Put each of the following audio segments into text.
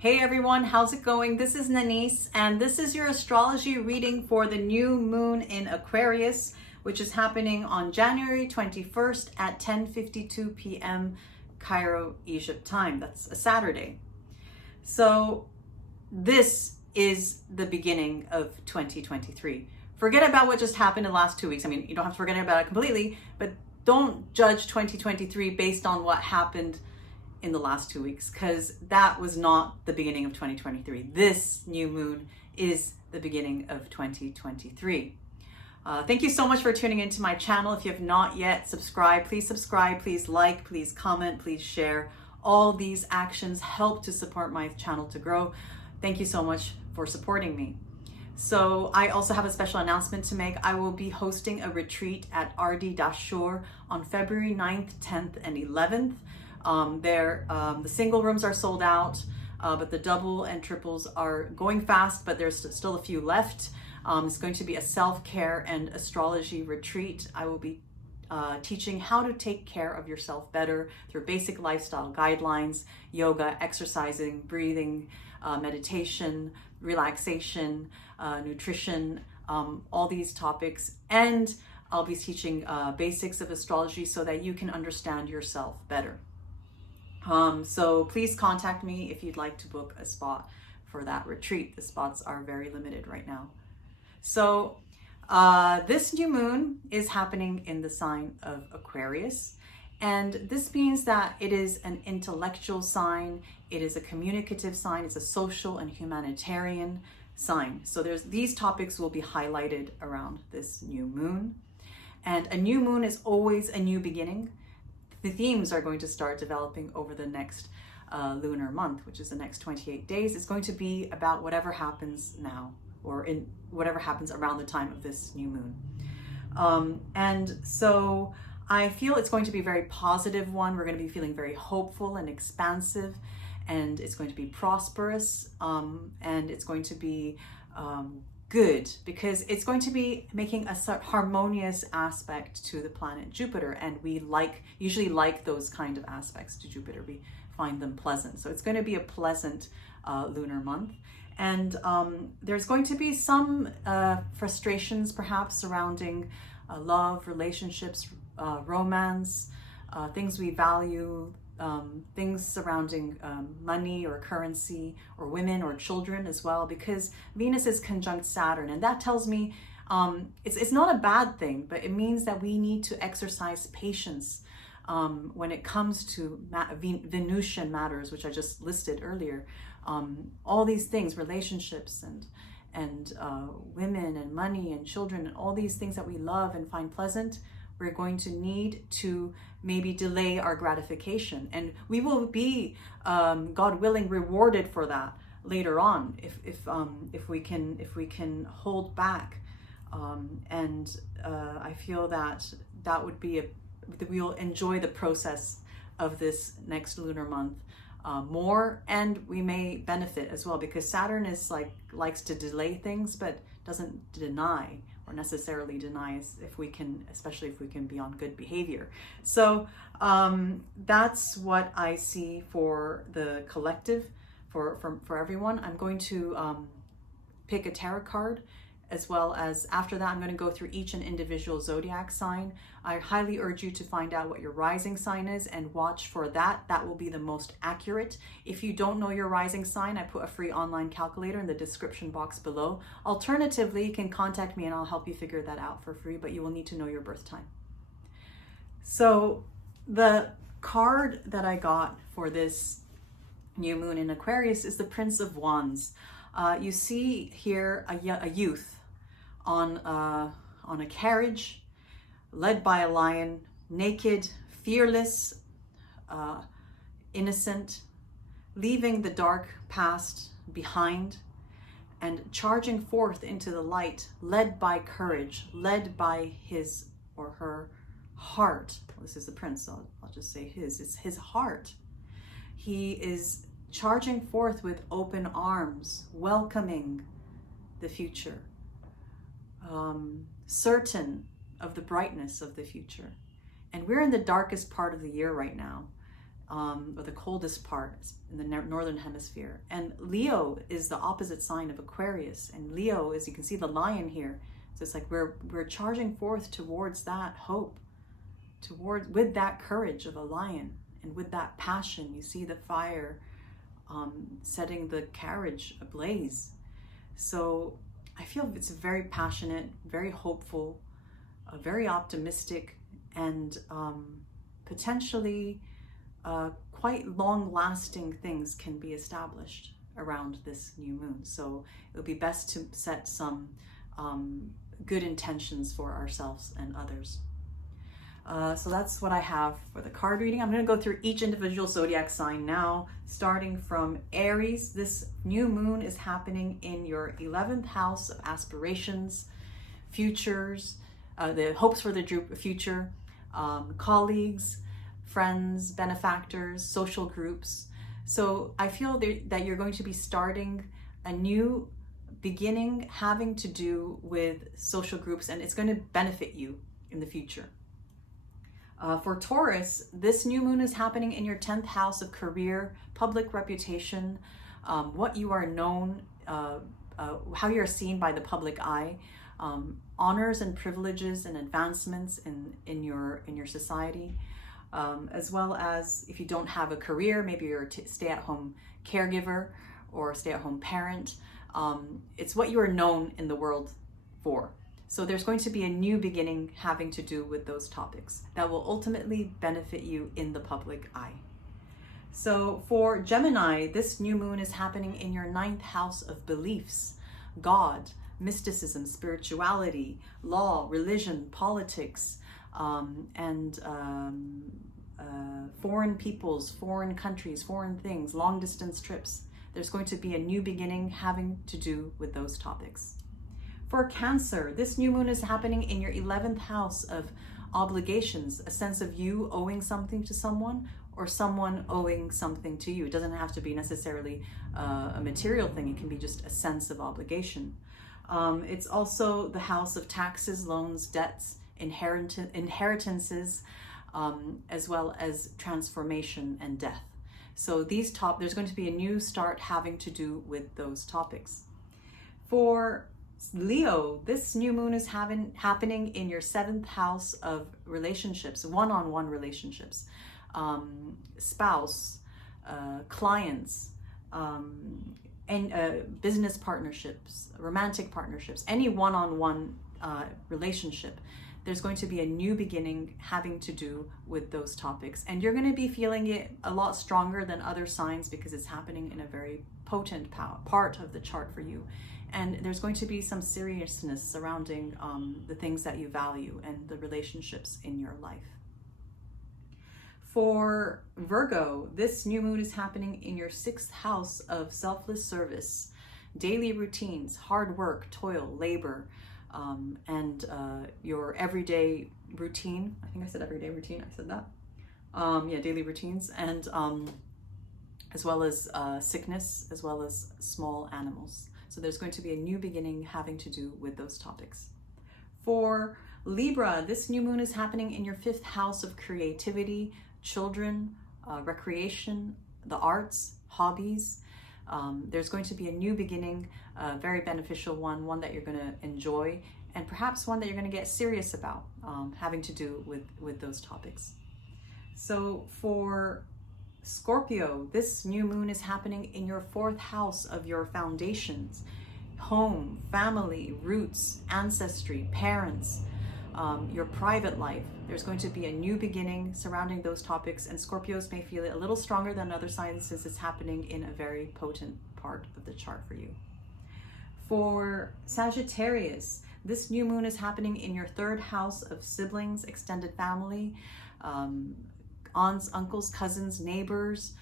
Hey everyone, how's it going? This is Nanice, and this is your astrology reading for the new moon in Aquarius, which is happening on January 21st at 10:52 p.m. Cairo, Egypt time. That's a Saturday. So this is the beginning of 2023. Forget about what just happened in the last 2 weeks. I mean, you don't have to forget about it completely, but don't judge 2023 based on what happened in the last 2 weeks, because that was not the beginning of 2023. This new moon is the beginning of 2023. Thank you so much for tuning into my channel. If you have not yet subscribed, please like, please comment, please share. All these actions help to support my channel to grow. Thank you so much for supporting me. So I also have a special announcement to make. I will be hosting a retreat at RD Dashur on February 9th, 10th, and 11th. The single rooms are sold out, but the double and triples are going fast, but there's still a few left. It's going to be a self-care and astrology retreat. I will be teaching how to take care of yourself better through basic lifestyle guidelines, yoga, exercising, breathing, meditation, relaxation, nutrition, all these topics. And I'll be teaching basics of astrology so that you can understand yourself better. So please contact me if you'd like to book a spot for that retreat. The spots are very limited right now. So this new moon is happening in the sign of Aquarius. And this means that it is an intellectual sign. It is a communicative sign. It's a social and humanitarian sign. So these topics will be highlighted around this new moon. And a new moon is always a new beginning. The themes are going to start developing over the next lunar month, which is the next 28 days. It's going to be about whatever happens now, or in whatever happens around the time of this new moon. And so I feel it's going to be a very positive one. We're going to be feeling very hopeful and expansive, and it's going to be prosperous, and it's going to be good, because it's going to be making a harmonious aspect to the planet Jupiter, and we usually like those kind of aspects to Jupiter. We find them pleasant. So it's going to be a pleasant lunar month, and there's going to be some frustrations perhaps surrounding love, relationships, romance, things we value, things surrounding money or currency or women or children as well, because Venus is conjunct Saturn, and that tells me it's not a bad thing, but it means that we need to exercise patience when it comes to Venusian matters, which I just listed earlier. All these things, relationships and women and money and children and all these things that we love and find pleasant, we're going to need to maybe delay our gratification, and we will be, God willing, rewarded for that later on if we can hold back. And I feel that would be we'll enjoy the process of this next lunar month more, and we may benefit as well, because Saturn is likes to delay things but doesn't deny or necessarily denies, especially if we can be on good behavior. So that's what I see for the collective, for everyone. I'm going to pick a tarot card, as well as after that I'm going to go through each and individual zodiac sign. I highly urge you to find out what your rising sign is and watch for that. That will be the most accurate. If you don't know your rising sign, I put a free online calculator in the description box below. Alternatively, you can contact me and I'll help you figure that out for free, but you will need to know your birth time. So the card that I got for this new moon in Aquarius is the Prince of Wands. You see here a youth on a carriage, led by a lion, naked, fearless, innocent, leaving the dark past behind and charging forth into the light, led by courage, led by his or her heart. Well, this is the prince, so I'll just say it's his heart. He is charging forth with open arms, welcoming the future, certain of the brightness of the future. And we're in the darkest part of the year right now. or the coldest part in the northern hemisphere. And Leo is the opposite sign of Aquarius. And Leo, as you can see the lion here, so it's like we're charging forth towards that hope, with that courage of a lion, and with that passion. You see the fire setting the carriage ablaze. So I feel it's very passionate, very hopeful, very optimistic, and potentially quite long-lasting things can be established around this new moon. So it would be best to set some good intentions for ourselves and others. So that's what I have for the card reading. I'm going to go through each individual zodiac sign now, starting from Aries. This new moon is happening in your 11th house of aspirations, futures, the hopes for the future, colleagues, friends, benefactors, social groups. So I feel that you're going to be starting a new beginning having to do with social groups, and it's going to benefit you in the future. For Taurus, this new moon is happening in your 10th house of career, public reputation, what you are known, how you're seen by the public eye, honors and privileges and advancements in your society, as well as if you don't have a career, maybe you're a stay-at-home caregiver or stay-at-home parent. It's what you are known in the world for. So there's going to be a new beginning having to do with those topics that will ultimately benefit you in the public eye. So for Gemini, this new moon is happening in your 9th house of beliefs, God, mysticism, spirituality, law, religion, politics, and foreign peoples, foreign countries, foreign things, long distance trips. There's going to be a new beginning having to do with those topics. For Cancer, this new moon is happening in your 11th house of obligations, a sense of you owing something to someone or someone owing something to you. It doesn't have to be necessarily a material thing. It can be just a sense of obligation. It's also the house of taxes, loans, debts, inheritances, as well as transformation and death. So there's going to be a new start having to do with those topics. For Leo, this new moon is happening in your 7th house of relationships, one-on-one relationships, spouse, clients, and business partnerships, romantic partnerships, any one-on-one relationship. There's going to be a new beginning having to do with those topics. And you're going to be feeling it a lot stronger than other signs because it's happening in a very potent part of the chart for you. And there's going to be some seriousness surrounding the things that you value and the relationships in your life. For Virgo, this new moon is happening in your 6th house of selfless service, daily routines, hard work, toil, labor, and your everyday routine. I think I said everyday routine. I said that. Daily routines, and as well as sickness, as well as small animals. So there's going to be a new beginning having to do with those topics. For Libra, this new moon is happening in your 5th house of creativity, children, recreation, the arts, hobbies. There's going to be a new beginning, a very beneficial one that you're going to enjoy, and perhaps one that you're going to get serious about, having to do with those topics. So for Scorpio, this new moon is happening in your 4th house of your foundations, home, family, roots, ancestry, parents, your private life. There's going to be a new beginning surrounding those topics, and Scorpios may feel it a little stronger than other signs since it's happening in a very potent part of the chart for you. For Sagittarius, this new moon is happening in your 3rd house of siblings, extended family, aunts, uncles, cousins, neighbors,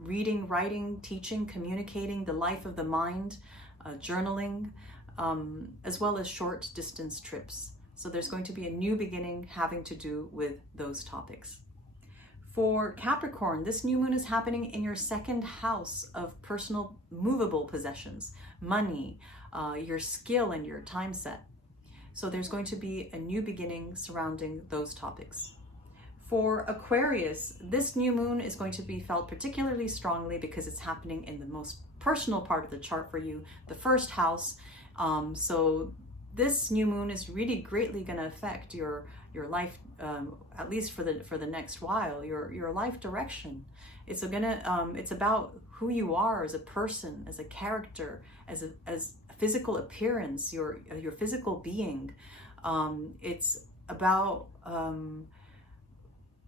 reading, writing, teaching, communicating, the life of the mind, journaling, as well as short distance trips. So there's going to be a new beginning having to do with those topics. For Capricorn, this new moon is happening in your 2nd house of personal movable possessions, money, your skill and your time set. So there's going to be a new beginning surrounding those topics. For Aquarius, this new moon is going to be felt particularly strongly because it's happening in the most personal part of the chart for you, the first house. So this new moon is really greatly going to affect your life, at least for the next while, your life direction. It's about who you are as a person, as a character, as physical appearance, your physical being. It's about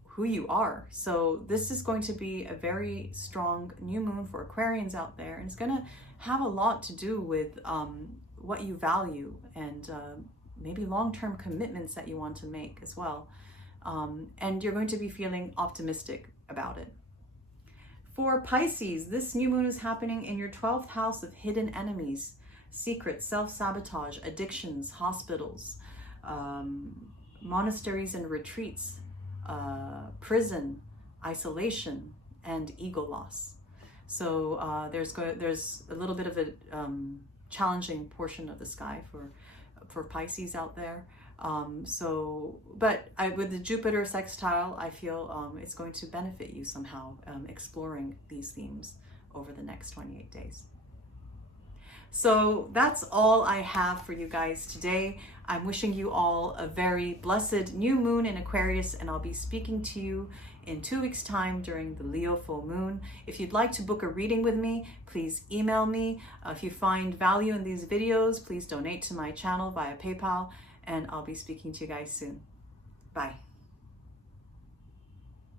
who you are. So this is going to be a very strong new moon for Aquarians out there, and it's going to have a lot to do with what you value and maybe long-term commitments that you want to make as well. And you're going to be feeling optimistic about it. For Pisces, this new moon is happening in your 12th house of hidden enemies, secrets, self-sabotage, addictions, hospitals, monasteries and retreats, prison, isolation, and ego loss. So there's a little bit of a challenging portion of the sky for Pisces out there. With the Jupiter sextile, I feel it's going to benefit you somehow, exploring these themes over the next 28 days. So that's all I have for you guys today. I'm wishing you all a very blessed new moon in Aquarius, and I'll be speaking to you in 2 weeks' time during the Leo full moon. If you'd like to book a reading with me, please email me. If you find value in these videos, please donate to my channel via PayPal, and I'll be speaking to you guys soon. Bye.